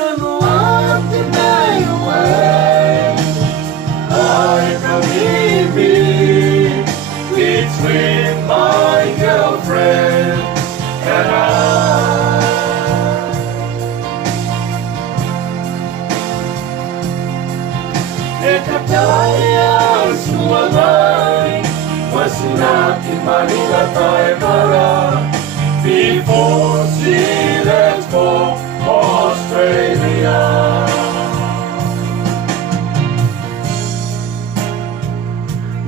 kanuati day away. I can leave me between my girlfriend and I. Ekataya sualay, mas natin manilatay para before she left for Australia.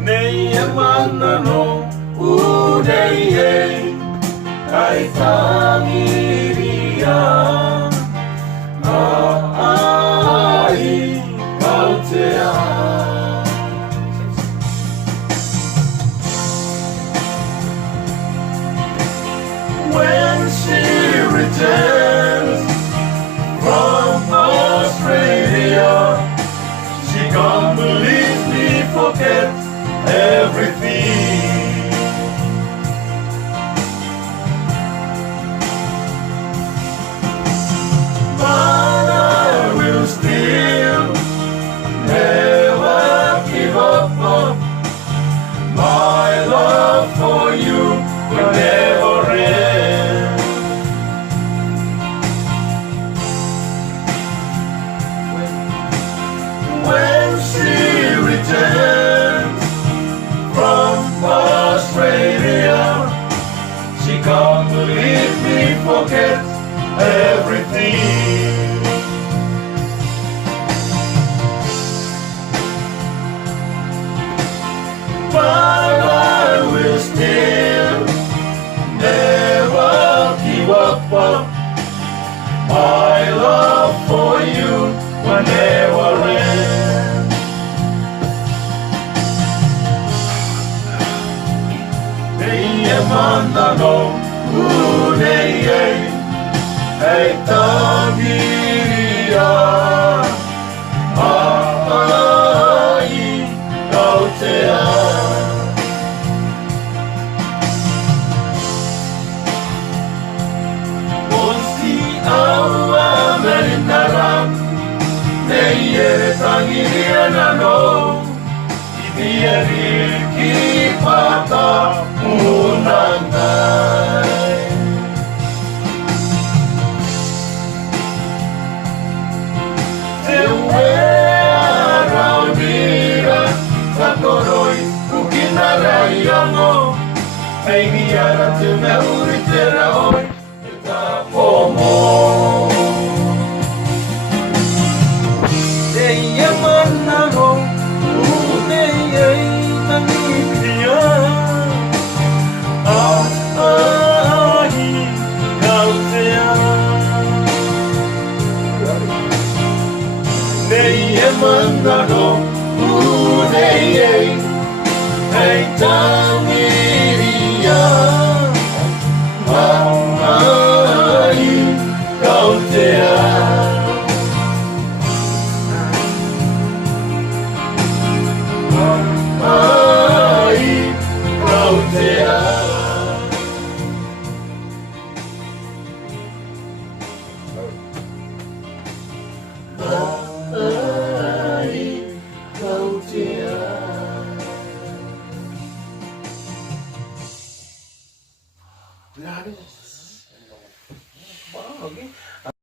Nei manano udei kai tangiria ai kautea. When she returns from Australia, she completely forgets everything. But I will still never give up on my love for you will never end. When she returns from Australia, she completely forgets everything. But I will still never give up on my love for you will never end. Nei mandano unei ei tangiria ai kautea. Tangiano ibiari kipata unangai. Ewe araudira takoroi ukinaraiamo aigiara tumeuriterra oi itapomo. Manano unei tangiria ai kautea. Nei manano unei tangiria